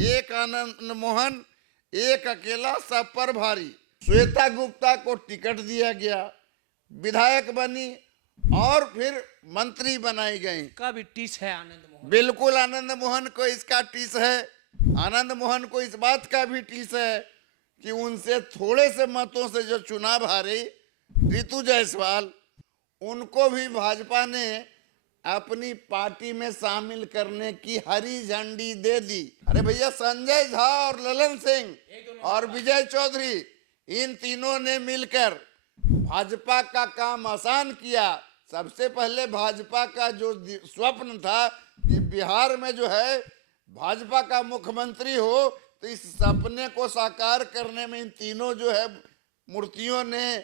एक आनंद मोहन, एक अकेला सब पर भारी। श्वेता गुप्ता को टिकट दिया गया, विधायक बनी और फिर मंत्री बनाई गई। का भी टीस है आनंद मोहन। बिल्कुल आनंद मोहन को इसका टीस है। आनंद मोहन को इस बात का भी टीस है कि उनसे थोड़े से मतों से जो चुनाव हारे रितु जायसवाल, उनको भी भाजपा ने अपनी पार्टी में शामिल करने की हरी झंडी दे दी। अरे भैया, संजय झा और ललन सिंह और विजय चौधरी, इन तीनों ने मिलकर भाजपा का काम आसान किया। सबसे पहले भाजपा का जो स्वप्न था कि बिहार में जो है भाजपा का मुख्यमंत्री हो, तो इस सपने को साकार करने में इन तीनों जो है मूर्तियों ने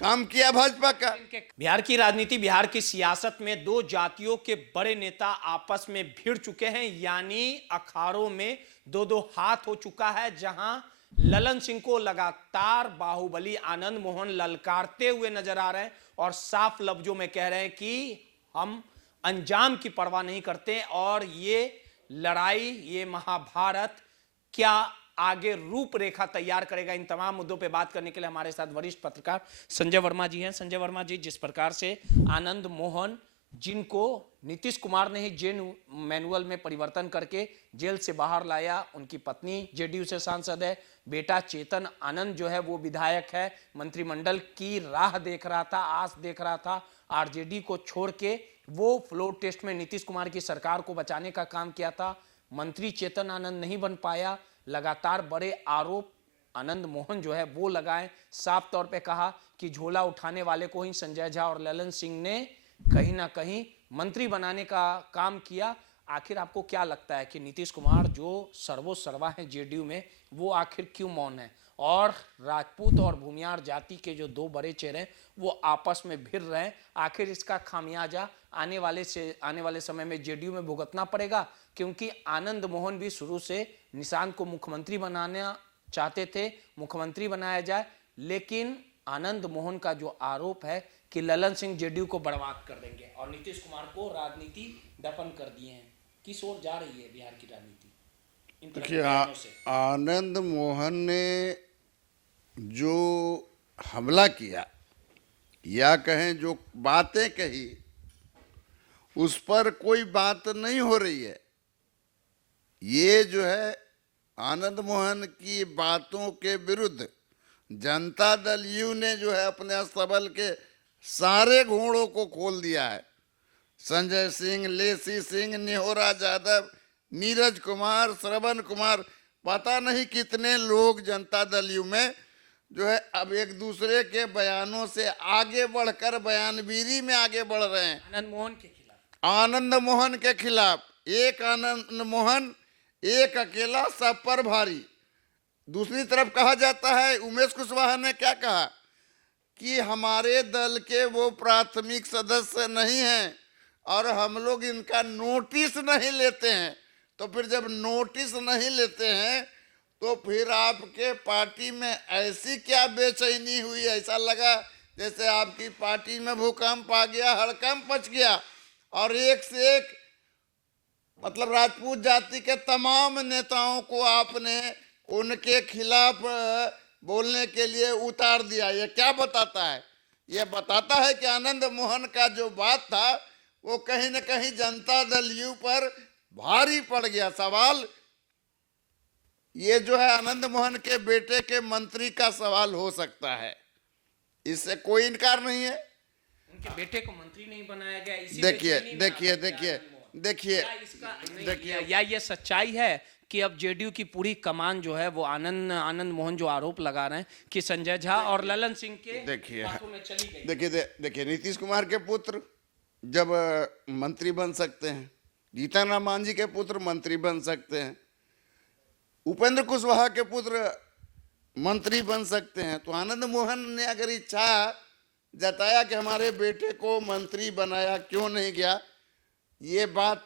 काम किया भाजपा का। बिहार की राजनीति, बिहार की सियासत में दो जातियों के बड़े नेता आपस में भिड़ चुके हैं, यानी अखाड़ों में दो दो हाथ हो चुका है। जहां ललन सिंह को लगातार बाहुबली आनंद मोहन ललकारते हुए नजर आ रहे हैं और साफ लफ्जों में कह रहे हैं कि हम अंजाम की परवाह नहीं करते। और ये लड़ाई, ये महाभारत क्या आगे रूपरेखा तैयार करेगा, इन तमाम मुद्दों पे बात करने के लिए हमारे साथ वरिष्ठ पत्रकार संजय वर्मा जी हैं। संजय वर्मा जी, जिस प्रकार से आनंद मोहन, जिनको नीतीश कुमार ने ही जेल मैनुअल में परिवर्तन करके जेल से बाहर लाया, उनकी पत्नी जेडीयू से सांसद है, बेटा चेतन आनंद जो है वो विधायक है, मंत्रिमंडल की राह देख रहा था, आस देख रहा था, आरजेडी को छोड़ के वो फ्लोर टेस्ट में नीतीश कुमार की सरकार को बचाने का काम किया था। मंत्री चेतन आनंद नहीं बन पाया। लगातार बड़े आरोप आनंद मोहन जो है वो लगाए। साफ तौर पे कहा कि झोला उठाने वाले को ही संजय झा और ललन सिंह ने कहीं ना कहीं मंत्री बनाने का काम किया। आखिर आपको क्या लगता है कि नीतीश कुमार जो सर्वोसर्वा है जेडीयू में, वो आखिर क्यों मौन है? और राजपूत और भूमियार जाति के जो दो बड़े चेहरे हैं वो आपस में भिड़ रहे हैं। आखिर इसका खामियाजा आने वाले समय में जेडीयू में भुगतना पड़ेगा, क्योंकि आनंद मोहन भी शुरू से निशांत को मुख्यमंत्री बनाना चाहते थे, मुख्यमंत्री बनाया जाए, लेकिन आनंद मोहन का जो आरोप है कि ललन सिंह जेडीयू को बर्बाद कर देंगे और नीतीश कुमार को राजनीति दफन कर दिए हैं। किस ओर जा रही है बिहार की राजनीति इन तरह के बयानों से? आनंद मोहन ने जो हमला किया या कहें जो बातें कही, उस पर कोई बात नहीं हो रही है। ये जो है आनंद मोहन की बातों के विरुद्ध जनता दल यू ने जो है अपने अस्तबल के सारे घोड़ों को खोल दिया है। संजय सिंह, लेसी सिंह, निहोरा यादव, नीरज कुमार, श्रवण कुमार, पता नहीं कितने लोग जनता दल यू में जो है अब एक दूसरे के बयानों से आगे बढ़कर बयानबाजी में आगे बढ़ रहे हैं। आनंद मोहन के खिलाफ, आनंद मोहन के खिलाफ। एक आनंद मोहन, एक अकेला सब पर भारी। दूसरी तरफ कहा जाता है, उमेश कुशवाहा ने क्या कहा कि हमारे दल के वो प्राथमिक सदस्य नहीं हैं और हम लोग इनका नोटिस नहीं लेते हैं। तो फिर जब नोटिस नहीं लेते हैं तो फिर आपके पार्टी में ऐसी क्या बेचैनी हुई? ऐसा लगा जैसे आपकी पार्टी में भूकंप आ गया, हड़कंप मच गया और एक से एक मतलब राजपूत जाति के तमाम नेताओं को आपने उनके खिलाफ बोलने के लिए उतार दिया। ये क्या बताता है? ये बताता है कि आनंद मोहन का जो बात था वो कहीं न कहीं जनता दल यू पर भारी पड़ गया। सवाल ये जो है आनंद मोहन के बेटे के मंत्री का सवाल हो सकता है, इससे कोई इनकार नहीं है। उनके बेटे को मंत्री नहीं बनाया गया, इसी देखिए बेचैनी में देखिए आनंद देखिए मोहन। देखिए क्या इसका नहीं देखिए किया? या ये सच्चाई है कि अब जेडीयू की पूरी कमान जो है वो आनंद मोहन जो आरोप लगा रहे हैं कि संजय झा और ललन सिंह के हाथों में चली गई? देखिए नीतीश कुमार के पुत्र जब मंत्री बन सकते हैं, जीतन राम मांझी के पुत्र मंत्री बन सकते हैं, उपेंद्र कुशवाहा के पुत्र मंत्री बन सकते हैं, तो आनंद मोहन ने अगर इच्छा जताया कि हमारे बेटे को मंत्री बनाया क्यों नहीं गया, ये बात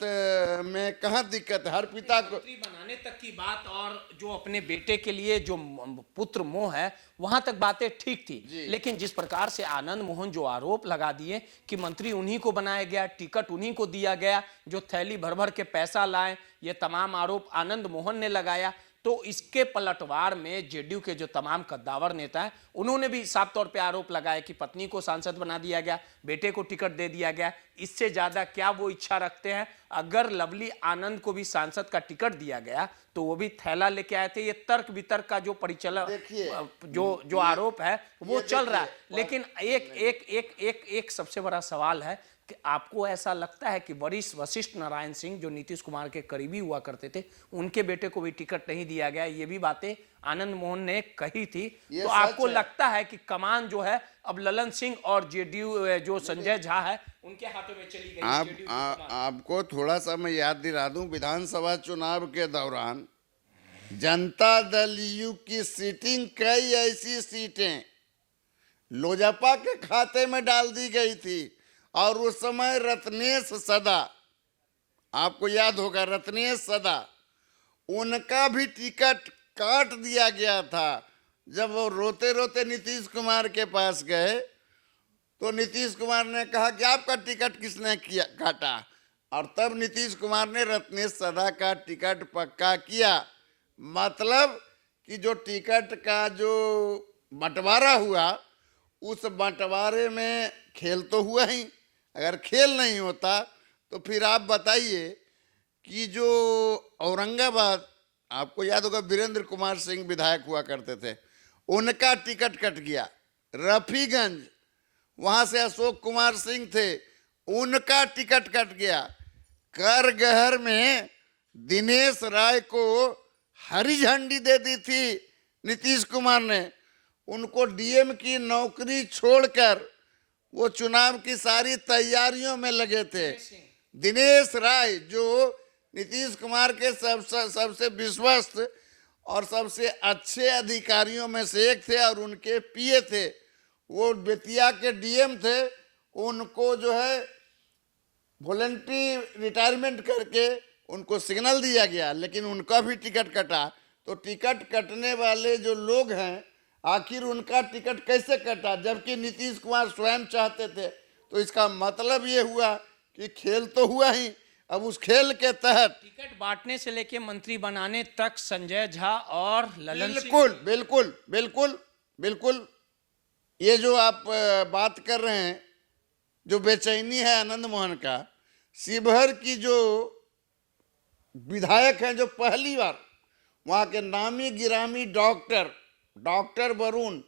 में कहाँ दिक्कत है? हर पिता को मंत्री बनाने तक की बात और जो अपने बेटे के लिए जो पुत्र मोह है वहां तक बातें ठीक थी, लेकिन जिस प्रकार से आनंद मोहन जो आरोप लगा दिए कि मंत्री उन्हीं को बनाया गया, टिकट उन्हीं को दिया गया, जो थैली भर भर के पैसा लाए, ये तमाम आरोप आनंद मोहन ने लगाया। तो इसके पलटवार में जेडीयू के जो तमाम कद्दावर नेता हैं उन्होंने भी साफ तौर पे आरोप लगाया कि पत्नी को सांसद बना दिया गया, बेटे को टिकट दे दिया गया। इससे ज्यादा क्या वो इच्छा रखते हैं? अगर लवली आनंद को भी सांसद का टिकट दिया गया तो वो भी थैला लेके आए थे। ये तर्क वितर्क का जो परिचलन, जो आरोप है वो चल रहा है। लेकिन एक सबसे बड़ा सवाल है कि आपको ऐसा लगता है कि वशिष्ठ नारायण सिंह जो नीतीश कुमार के करीबी हुआ करते थे, उनके बेटे को भी टिकट नहीं दिया गया? ये भी बातें आनंद मोहन ने कही थी। तो आपको लगता है कि कमान जो है अब ललन सिंह और जेडीयू जो संजय झा है उनके हाथों में चली गई? आपको थोड़ा सा मैं याद दिला दूं, विधानसभा चुनाव के दौरान जनता दल यू की सीटिंग, कई ऐसी सीटें लोजपा के खाते में डाल दी गई थी और उस समय रत्नेश सदा, आपको याद होगा रत्नेश सदा, उनका भी टिकट काट दिया गया था। जब वो रोते रोते नीतीश कुमार के पास गए तो नीतीश कुमार ने कहा कि आपका टिकट किसने किया काटा, और तब नीतीश कुमार ने रत्नेश सदा का टिकट पक्का किया। मतलब कि जो टिकट का जो बंटवारा हुआ, उस बंटवारे में खेल तो हुआ ही, अगर खेल नहीं होता तो फिर आप बताइए कि जो औरंगाबाद, आपको याद होगा वीरेंद्र कुमार सिंह विधायक हुआ करते थे, उनका टिकट कट गया। रफीगंज, वहां से अशोक कुमार सिंह थे, उनका टिकट कट गया। करगहर में दिनेश राय को हरी झंडी दे दी थी नीतीश कुमार ने, उनको डीएम की नौकरी छोड़कर वो चुनाव की सारी तैयारियों में लगे थे। दिनेश राय जो नीतीश कुमार के सबसे विश्वस्त और सबसे अच्छे अधिकारियों में से एक थे और उनके पीए थे, वो बेतिया के डीएम थे, उनको जो है वॉलंटरी रिटायरमेंट करके उनको सिग्नल दिया गया, लेकिन उनका भी टिकट कटा। तो टिकट कटने वाले जो लोग हैं, आखिर उनका टिकट कैसे कटा जबकि नीतीश कुमार स्वयं चाहते थे? तो इसका मतलब ये हुआ कि खेल तो हुआ ही। अब उस खेल के तहत टिकट बांटने से लेके मंत्री बनाने तक संजय झा और ललन बिल्कुल बिल्कुल बिल्कुल बिल्कुल ये जो आप बात कर रहे हैं, जो बेचैनी है आनंद मोहन का, शिवहर की जो विधायक हैं जो पहली बार वहाँ के नामी गिरामी डॉक्टर वरुण,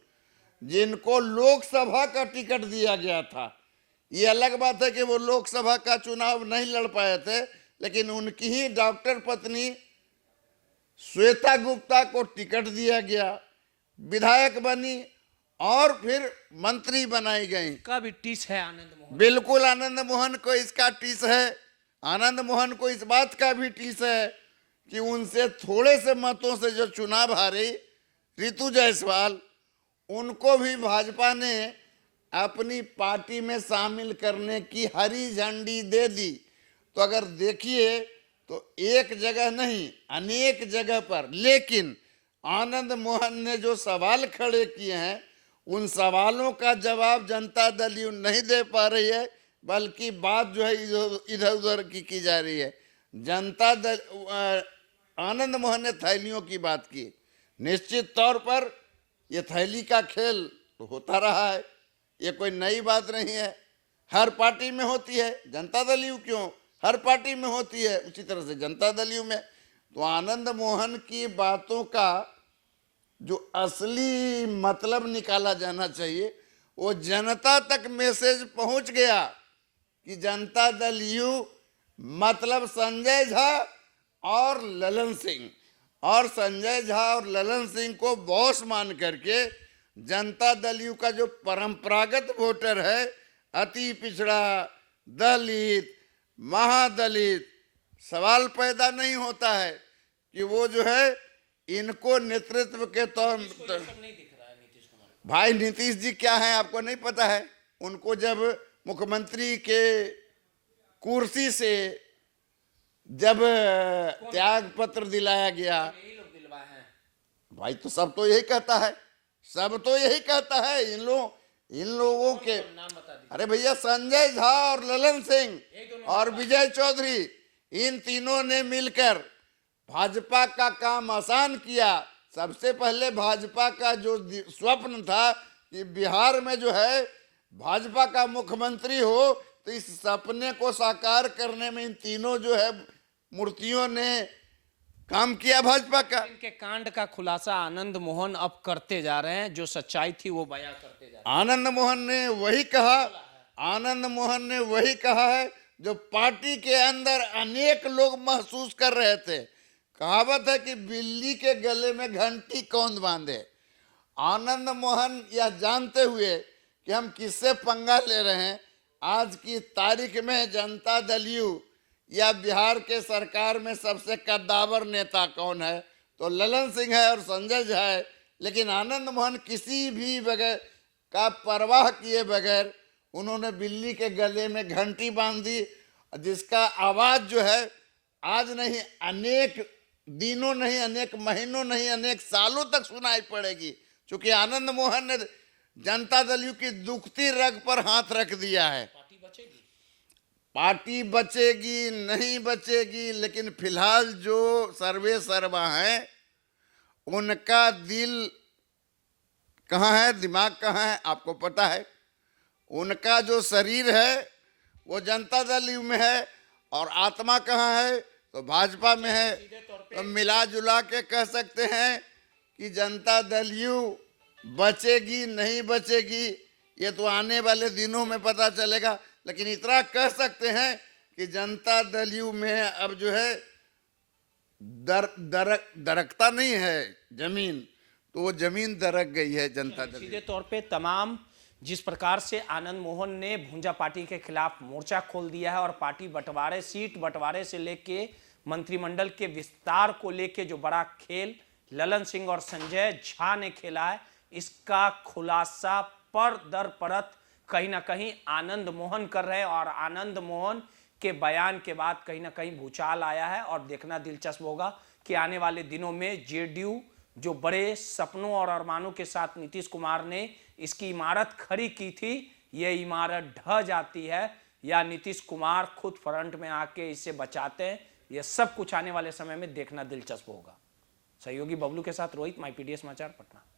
जिनको लोकसभा का टिकट दिया गया था, ये अलग बात है कि वो लोकसभा का चुनाव नहीं लड़ पाए थे, लेकिन उनकी ही डॉक्टर पत्नी श्वेता गुप्ता को टिकट दिया गया, विधायक बनी और फिर मंत्री बनाई गई। का भी टीस है आनंद मोहन? बिल्कुल आनंद मोहन को इसका टीस है। आनंद मोहन को इस बात का भी टीस है कि उनसे थोड़े से मतों से जो चुनाव हारी रितु जायसवाल, उनको भी भाजपा ने अपनी पार्टी में शामिल करने की हरी झंडी दे दी। तो अगर देखिए तो एक जगह नहीं, अनेक जगह पर, लेकिन आनंद मोहन ने जो सवाल खड़े किए हैं, उन सवालों का जवाब जनता दल यूं नहीं दे पा रही है, बल्कि बात जो है इधर उधर की जा रही है। जनता दल, आनंद मोहन ने थैलियों की बात की। निश्चित तौर पर यह थैली का खेल तो होता रहा है, ये कोई नई बात नहीं है, हर पार्टी में होती है। जनता दल यू क्यों, हर पार्टी में होती है, उसी तरह से जनता दल यू में। तो आनंद मोहन की बातों का जो असली मतलब निकाला जाना चाहिए, वो जनता तक मैसेज पहुंच गया कि जनता दल यू मतलब संजय झा और ललन सिंह, और संजय झा और ललन सिंह को बॉस मान करके जनता दल यू का जो परंपरागत वोटर है, अति पिछड़ा, दलित, महादलित, सवाल पैदा नहीं होता है कि वो जो है इनको नेतृत्व के तौर पर। भाई नीतीश जी क्या है आपको नहीं पता है? उनको जब मुख्यमंत्री के कुर्सी से जब त्याग पत्र दिलाया गया, यही लोग दिलवाए हैं। भाई तो सब तो यही कहता है, सब तो यही कहता है। इन लोगों के नाम बता दीजिए। अरे भैया, संजय झा और ललन सिंह एक दो और विजय चौधरी, इन तीनों ने मिलकर भाजपा का काम आसान किया। सबसे पहले भाजपा का जो स्वप्न था कि बिहार में जो है भाजपा का मुख्यमंत्री हो, तो इस सपने को साकार करने में इन तीनों जो है मूर्तियों ने काम किया भाजपा का। इनके कांड का खुलासा आनंद मोहन अब करते जा रहे हैं, जो सच्चाई थी वो बयां करते जा रहे हैं। आनंद मोहन ने वही कहा, आनंद मोहन ने वही कहा है जो पार्टी के अंदर अनेक लोग महसूस कर रहे थे। कहावत है कि बिल्ली के गले में घंटी कौन बांधे। आनंद मोहन यह जानते हुए कि हम किससे पंगा ले रहे हैं, आज की तारीख में जनता दल यू या बिहार के सरकार में सबसे कद्दावर नेता कौन है, तो ललन सिंह है और संजय झा है। लेकिन आनंद मोहन किसी भी बगैर का परवाह किए बगैर उन्होंने बिल्ली के गले में घंटी बांध दी, जिसका आवाज जो है आज नहीं, अनेक दिनों नहीं, अनेक महीनों नहीं, अनेक सालों तक सुनाई पड़ेगी। क्योंकि आनंद मोहन ने जनता दल यू की दुखती रग पर हाथ रख दिया है। पार्टी बचेगी, पार्टी बचेगी नहीं बचेगी, लेकिन फिलहाल जो सर्वे सर्वा हैं उनका दिल कहाँ है, दिमाग कहाँ है, आपको पता है। उनका जो शरीर है वो जनता दल यू में है और आत्मा कहाँ है, तो भाजपा में है। तो मिला जुला के कह सकते हैं कि जनता दल यू बचेगी नहीं बचेगी, ये तो आने वाले दिनों में पता चलेगा। लेकिन इतना कह सकते हैं कि जनता दल यू में अब जो है दरकता नहीं है जमीन, तो वो जमीन दरक गई है जनता दल यू। सीधे तौर पे तमाम जिस प्रकार से आनंद मोहन ने भूंजा पार्टी के खिलाफ मोर्चा खोल दिया है और पार्टी बंटवारे, सीट बंटवारे से लेके मंत्रिमंडल के विस्तार को लेके जो बड़ा खेल ललन सिंह और संजय झा ने खेला है, इसका खुलासा पर दर परत कहीं ना कहीं आनंद मोहन कर रहे हैं। और आनंद मोहन के बयान के बाद कहीं ना कहीं भूचाल आया है और देखना दिलचस्प होगा कि आने वाले दिनों में जेडीयू जो बड़े सपनों और अरमानों के साथ नीतीश कुमार ने इसकी इमारत खड़ी की थी, यह इमारत ढह जाती है या नीतीश कुमार खुद फ्रंट में आके इसे बचाते हैं, यह सब कुछ आने वाले समय में देखना दिलचस्प होगा। सहयोगी बबलू के साथ रोहित, माई पीडीएस समाचार, पटना।